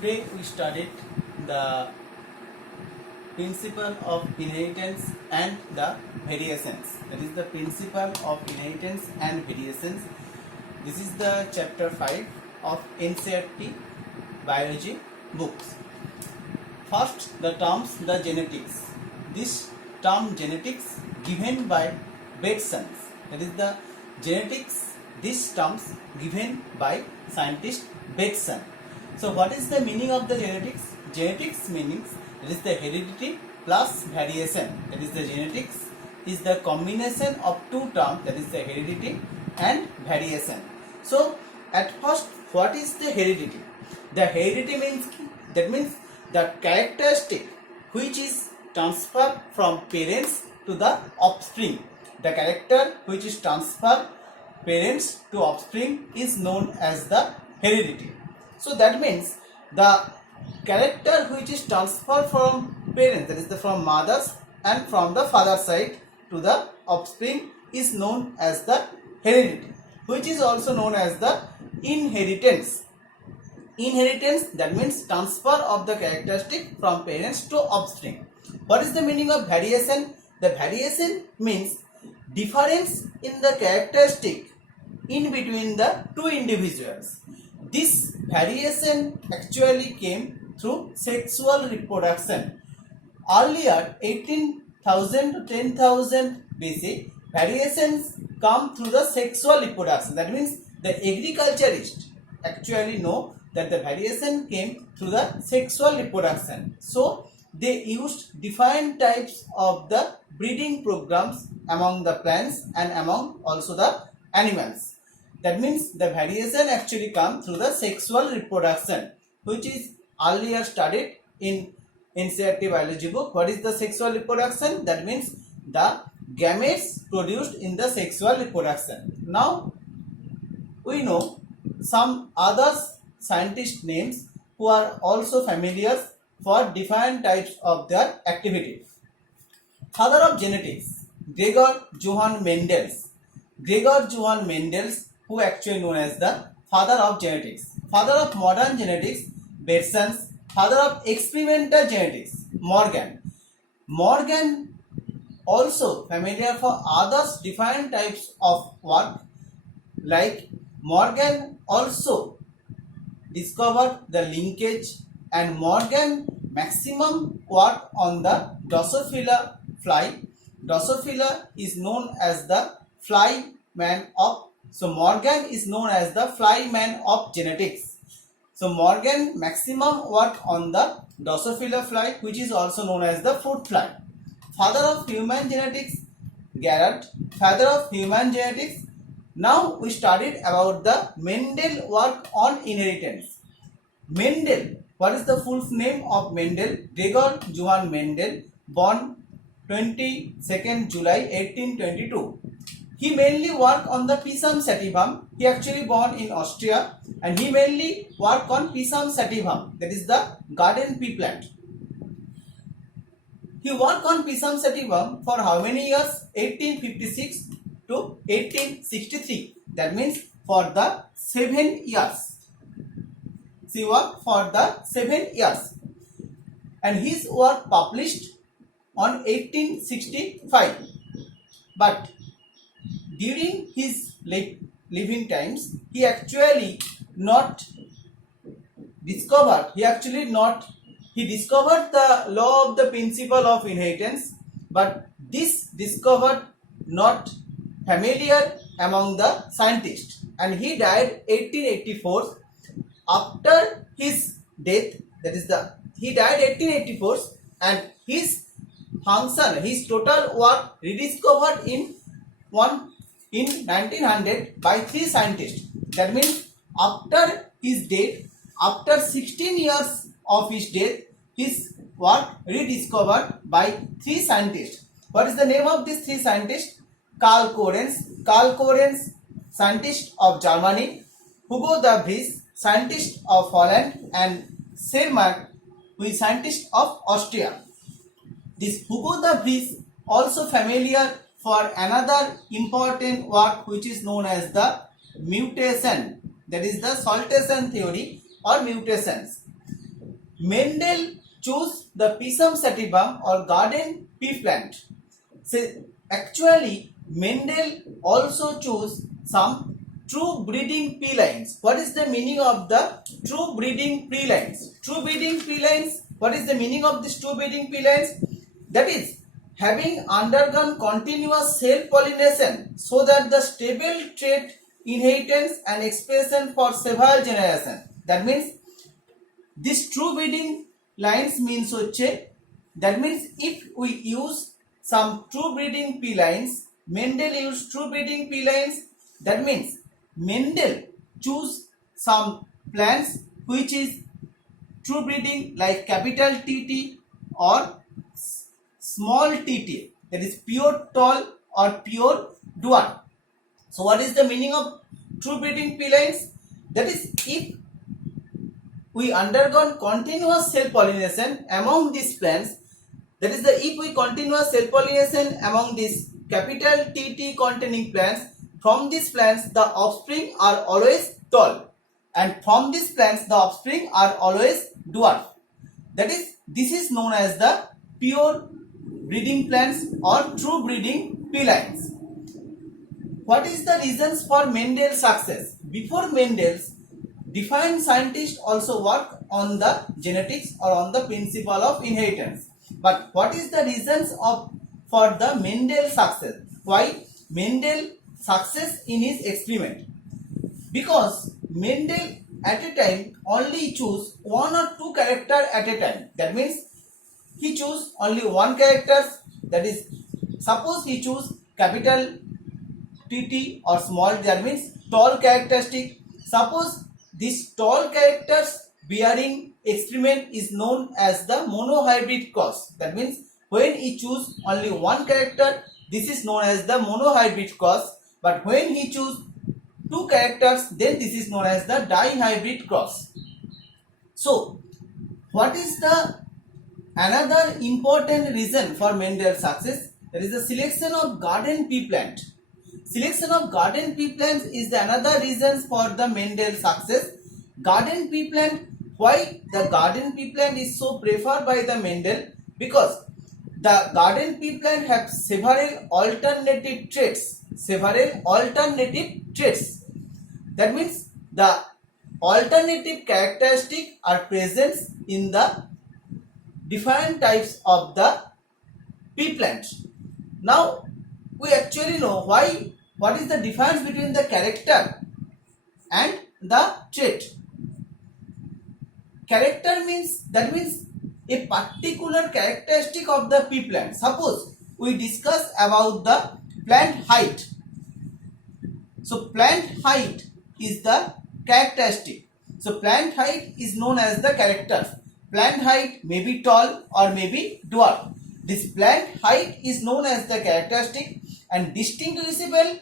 Today we studied the principle of inheritance and the variations. That is the principle of inheritance and variations. This is the chapter 5 of NCERT biology books. First, the terms the genetics. This term genetics given by Bateson. That is the genetics. These terms given by scientist Bateson. So what is the meaning of the genetics? Genetics meanings it is the heredity plus variation. That is the genetics is the combination of two terms, that is the heredity and variation. So at first, what is the heredity? The heredity means the characteristic which is transferred from parents to the offspring. The character which is transferred parents to offspring is known as the heredity. So that means the character which is transferred from parents, that is from mothers and from the father side to the offspring, is known as the heredity, which is also known as the inheritance. Inheritance, that means transfer of the characteristic from parents to offspring. What is the meaning of variation? The variation means difference in the characteristic in between the two individuals. This variation actually came through sexual reproduction. Earlier, 18,000 to 10,000 BC, variations come through the sexual reproduction. That means the agriculturists actually know that the variation came through the sexual reproduction. So they used different types of the breeding programs among the plants and among also the animals. That means the variation actually comes through the sexual reproduction, which is earlier studied in NCERT biology book. What is the sexual reproduction? That means the gametes produced in the sexual reproduction. Now we know some other scientist names who are also familiar for different types of their activity. Father of genetics, Gregor Johann Mendel. Gregor Johann Mendel, who actually known as the father of genetics. Father of modern genetics, Bateson. Father of experimental genetics, Morgan. Morgan also familiar for others different types of work, like Morgan also discovered the linkage, and Morgan maximum work on the Drosophila fly. Drosophila is known as the fly man of, so Morgan is known as the fly man of genetics. So Morgan maximum work on the Drosophila fly, which is also known as the fruit fly. Father of human genetics, Gerard. Father of human genetics. Now we studied about the Mendel work on inheritance. Mendel, what is the full name of Mendel? Gregor Johann Mendel, born 22nd July 1822. He mainly worked on the Pisum sativum. He actually born in Austria, and he mainly worked on Pisum sativum, that is the garden pea plant. He worked on Pisum sativum for how many years? 1856 to 1863. That means for the 7 years. He worked for the 7 years, and his work published on 1865. But during his living times, he actually not discovered. He discovered the law of the principle of inheritance, but this discovered not familiar among the scientists, and he died 1884. After his death, he died 1884, and his function, his total work rediscovered in 1900 by 3 scientists. That means after his death, after 16 years of his death, his work rediscovered by 3 scientists. What is the name of these 3 scientists? Karl Correns, scientist of Germany; Hugo de Vries, scientist of Holland; and Schermer, who is scientist of Austria. This Hugo de Vries also familiar for another important work which is known as the mutation, that is the saltation theory or mutations. Mendel chose the Pisum sativum or garden pea plant. So actually Mendel also chose some true breeding pea lines. What is the meaning of the true breeding pea lines? True breeding pea lines, what is the meaning of this true breeding pea lines? That is having undergone continuous self-pollination so that the stable trait inheritance and expression for several generations. That means this true breeding lines means that means if we use some true breeding pea lines, Mendel used true breeding pea lines, that means Mendel choose some plants which is true breeding like capital TT or small tt, that is pure tall or pure dwarf. So what is the meaning of true breeding pea lines? That is if we undergone continuous self-pollination among these plants, that is if we continuous self-pollination among these capital TT containing plants, from these plants the offspring are always tall and from these plants the offspring are always dwarf. That is, this is known as the pure breeding plants or true breeding pea lines. What is the reasons for Mendel's success? Before Mendel's, different scientists also work on the genetics or on the principle of inheritance. But what is the reasons for the Mendel success? Why Mendel success in his experiment? Because Mendel at a time only choose one or two character at a time. That means he choose only one character. That is, suppose he choose capital TT or small, that means tall characteristic. Suppose this tall characters bearing experiment is known as the monohybrid cross. That means when he choose only one character, this is known as the monohybrid cross. But when he choose two characters, then this is known as the dihybrid cross. So what is the another important reason for Mendel's success? There is the selection of garden pea plant. Selection of garden pea plants is the another reason for the Mendel success. Garden pea plant, why the garden pea plant is so preferred by the Mendel? Because the garden pea plant have several alternative traits. That means the alternative characteristics are present in the different types of the pea plant. Now we actually know what is the difference between the character and the trait. Character means, that means a particular characteristic of the pea plant. Suppose we discuss about the plant height. So plant height is the characteristic. So plant height is known as the character. Plant height may be tall or may be dwarf. This plant height is known as the characteristic, and distinguishable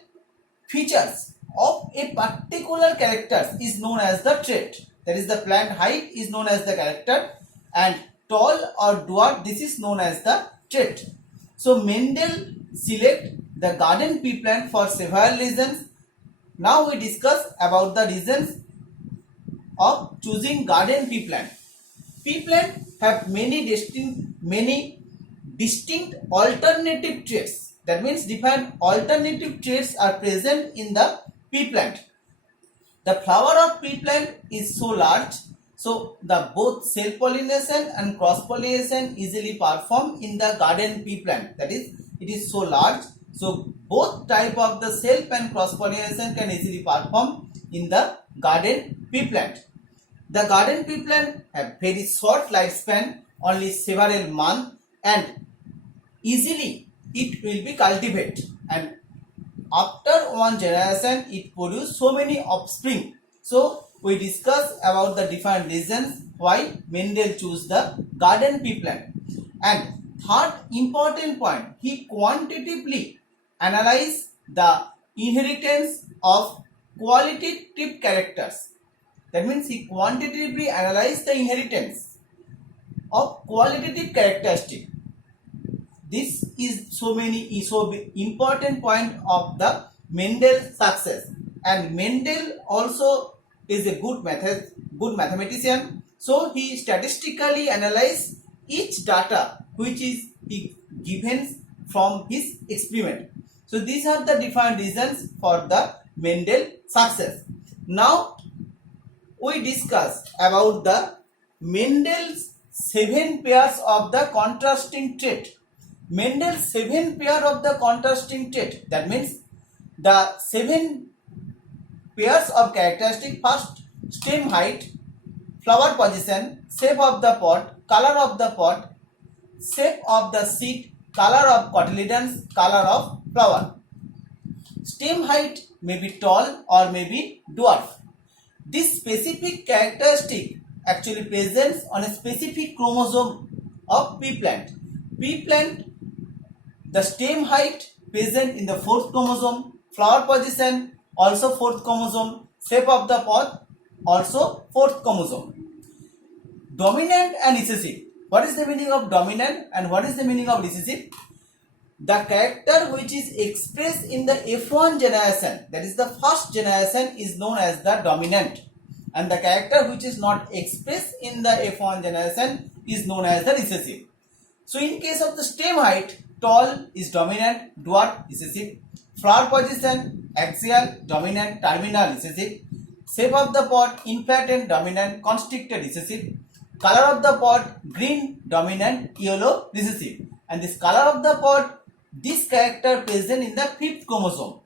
features of a particular character is known as the trait. That is, the plant height is known as the character and tall or dwarf, this is known as the trait. So Mendel select the garden pea plant for several reasons. Now we discuss about the reasons of choosing garden pea plant. Pea plant have many distinct alternative traits. That means different alternative traits are present in the pea plant. The flower of pea plant is so large, so the both self-pollination and cross-pollination easily perform in the garden pea plant. That is, it is so large, so both type of the self and cross-pollination can easily perform in the garden pea plant. The garden pea plant have very short lifespan, only several months, and easily it will be cultivated, and after one generation it produce so many offspring. So we discuss about the different reasons why Mendel choose the garden pea plant. And third important point, he quantitatively analyze the inheritance of qualitative characters. That means he quantitatively analyze the inheritance of qualitative characteristic. This is so important point of the Mendel success. And Mendel also is a good mathematician. So he statistically analyzed each data which is he given from his experiment. So these are the different reasons for the Mendel success. Now we discuss about the Mendel's 7 pairs of the contrasting trait. Mendel's 7 pair of the contrasting trait. That means the 7 pairs of characteristic: first, stem height, flower position, shape of the pot, color of the pot, shape of the seed, color of cotyledons, color of flower. Stem height may be tall or may be dwarf. This specific characteristic actually presents on a specific chromosome of pea plant. Pea plant, the stem height present in the 4th chromosome, flower position also 4th chromosome, shape of the pod also 4th chromosome. Dominant and recessive. What is the meaning of dominant and what is the meaning of recessive? The character which is expressed in the F1 generation, that is the first generation, is known as the dominant, and the character which is not expressed in the F1 generation is known as the recessive. So in case of the stem height, tall is dominant, dwarf recessive, flower position axial dominant, terminal recessive, shape of the pod inflated dominant, constricted recessive, color of the pod green dominant, yellow recessive, and this color of the pod, this character present in the 5th chromosome.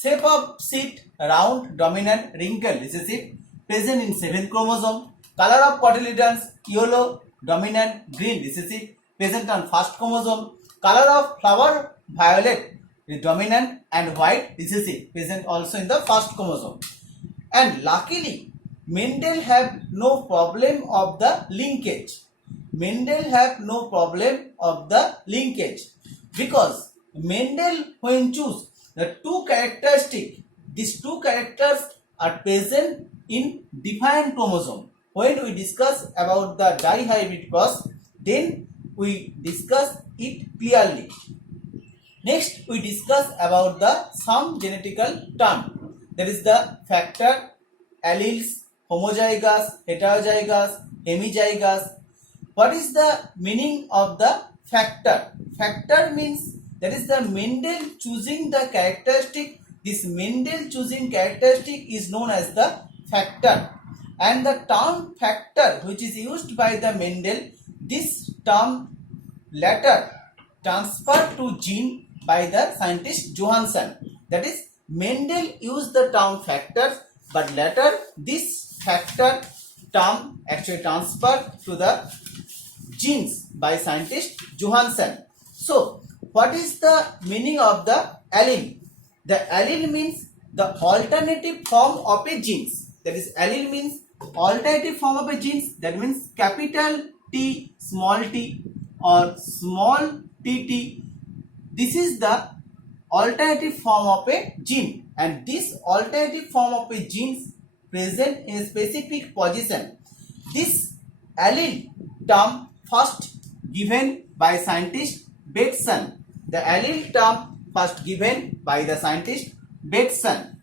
Shape of seed round dominant, wrinkle recessive, present in 7th chromosome. Color of cotyledons yellow dominant, green recessive, present on 1st chromosome. Color of flower violet dominant and white recessive, present also in the 1st chromosome. And luckily Mendel have no problem of the linkage. Mendel have no problem of the linkage, because Mendel, when choose the two characteristics, these two characters are present in defined chromosome. When we discuss about the dihybrid cross, then we discuss it clearly. Next we discuss about the some genetical term, that is the factor, alleles, homozygous, heterozygous, hemizygous. What is the meaning of the factor? Factor means that is the Mendel choosing the characteristic. This Mendel choosing characteristic is known as the factor, and the term factor which is used by the Mendel, this term later transferred to gene by the scientist Johansen. That is, Mendel used the term factors, but later this factor term actually transferred to the genes by scientist Johansen. So what is the meaning of the allele? The allele means the alternative form of a genes. That is, allele means alternative form of a genes. That means capital T, small t, or small tt. This is the alternative form of a gene, and this alternative form of a genes present in a specific position. This allele term first given by scientist Bateson. The allele term first given by the scientist Bateson,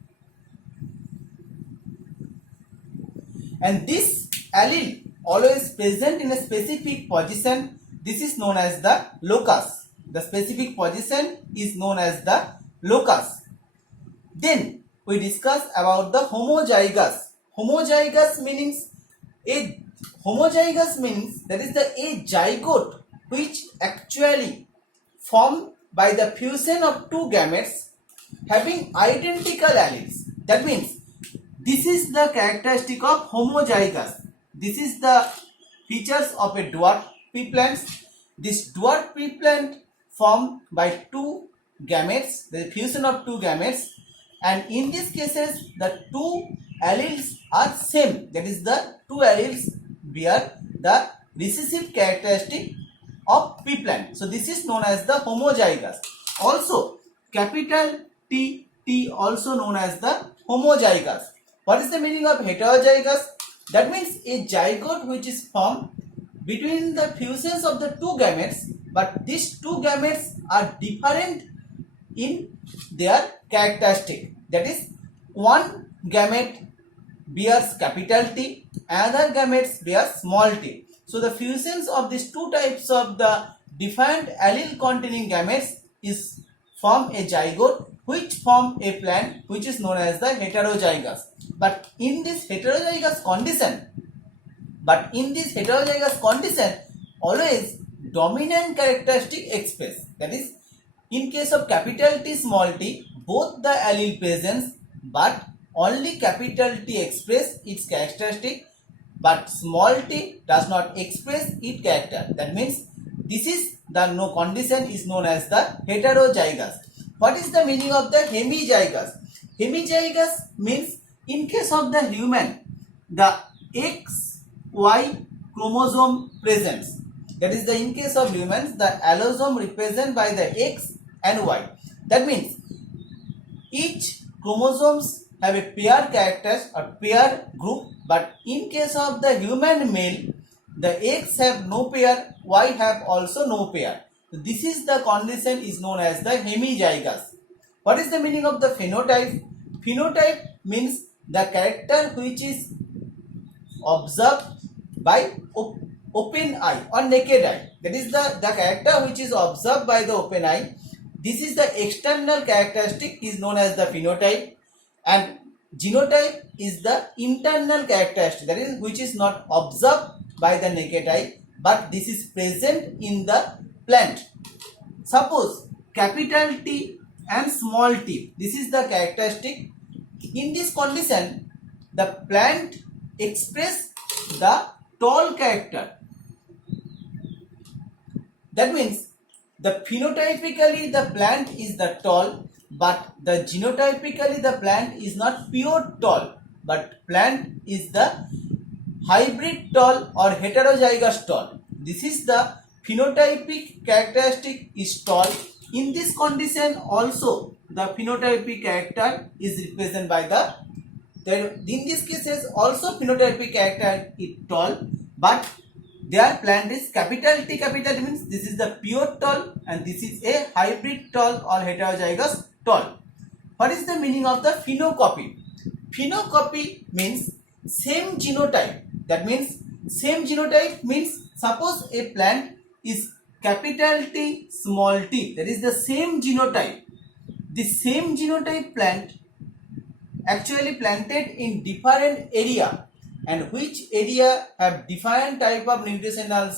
and this allele always present in a specific position. This is known as the locus. The specific position is known as the locus. Then we discuss about the homozygous. Homozygous means that is a zygote which actually formed by the fusion of two gametes having identical alleles. That means this is the characteristic of homozygous. This is the features of a dwarf pea plant. This dwarf pea plant formed by two gametes, the fusion of two gametes, and in these cases the two alleles are same. That is, the two alleles bear the recessive characteristic of pea plant. So this is known as the homozygous. Also capital T also known as the homozygous. What is the meaning of heterozygous? That means a zygote which is formed between the fusions of the two gametes, but these two gametes are different in their characteristic. That is, one gamete bears capital T another gametes bear small t. So the fusions of these two types of the defined allele containing gametes is form a zygote, which form a plant which is known as the heterozygous. But in this heterozygous condition, always dominant characteristic express. That is, in case of capital T small t, both the allele presence, but only capital T express its characteristic, but small t does not express its character. That means this is the no condition is known as the heterozygous. What is the meaning of the hemizygous? Hemizygous means in case of the human, the XY chromosome presence. That is, the in case of humans, the allosome represented by the X and Y. That means each chromosomes have a pair characters or pair group, but in case of the human male, the X have no pair, Y have also no pair. So this is the condition is known as the hemizygous. What is the meaning of the phenotype? Phenotype means the character which is observed by open eye or naked eye. That is the character which is observed by the open eye. This is the external characteristic is known as the phenotype, and genotype is the internal characteristic, that is which is not observed by the naked eye, but this is present in the plant. Suppose capital T and small t, this is the characteristic. In this condition, the plant express the tall character. That means the phenotypically the plant is the tall, but the genotypically the plant is not pure tall, but plant is the hybrid tall or heterozygous tall. This is the phenotypic characteristic is tall. In this condition also the phenotypic character is represented by the, in this cases also phenotypic character is tall, but their plant is capital T. Capital means this is the pure tall and this is a hybrid tall or heterozygous tall. What is the meaning of the phenocopy? Phenocopy means same genotype. That means same genotype means suppose a plant is capital T small t, that is the same genotype. The same genotype plant actually planted in different area, and which area have different type of nutritional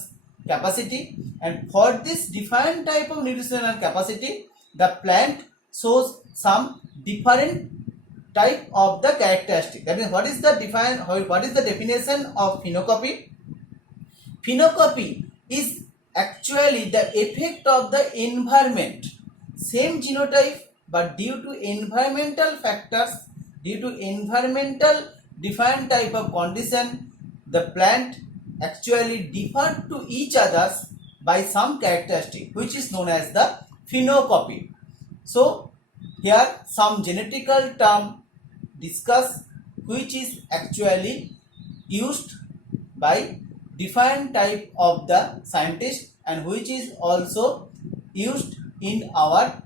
capacity, and for this different type of nutritional capacity the plant shows some different type of the characteristic. That means what is the definition of phenocopy? Phenocopy is actually the effect of the environment. Same genotype, but due to environmental factors, due to environmental different type of condition, the plant actually differ to each others by some characteristic, which is known as the phenocopy. So here some genetical term discuss which is actually used by different type of the scientist and which is also used in our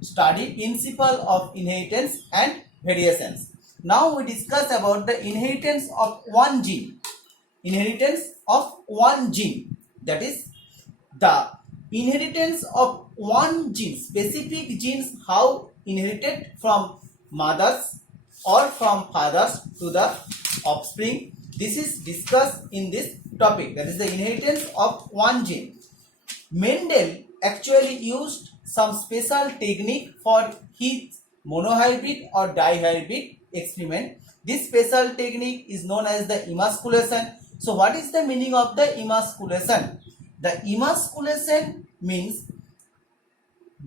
study principle of inheritance and variations. Now we discuss about the inheritance of one gene. Inheritance of one gene, that is the inheritance of one gene, specific genes how inherited from mothers or from fathers to the offspring. This is discussed in this topic, that is the inheritance of one gene. Mendel actually used some special technique for his monohybrid or dihybrid experiment. This special technique is known as the emasculation. So what is the meaning of the emasculation? The emasculation means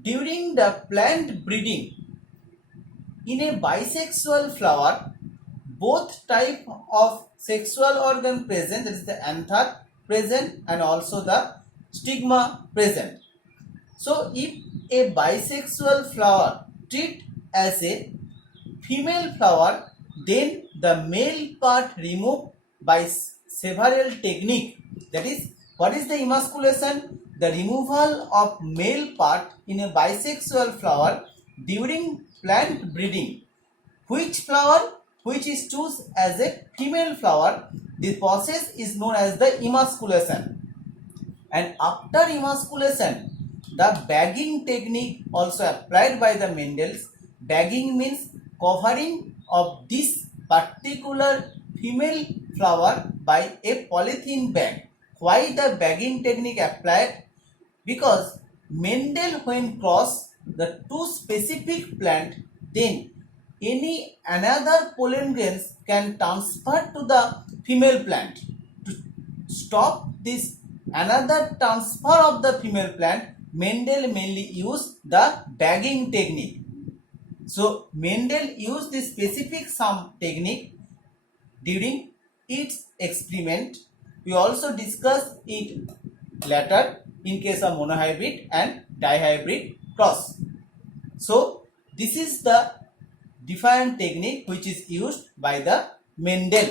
during the plant breeding in a bisexual flower, both type of sexual organ present, that is the anther present and also the stigma present. So if a bisexual flower treated as a female flower, then the male part removed by several technique. That is, what is the emasculation? The removal of male part in a bisexual flower during plant breeding. Which flower which is chosen as a female flower, The process is known as the emasculation. And after emasculation, the bagging technique also applied by the Mendels. Bagging means covering of this particular female flower by a polythene bag. Why the bagging technique applied? Because Mendel, when cross the two specific plant, then any another pollen grains can transfer to the female plant. To stop this another transfer of the female plant, Mendel mainly used the bagging technique. So Mendel used this specific sum technique during its experiment. We also discussed it later in case of monohybrid and dihybrid cross. So this is the different technique which is used by the Mendel.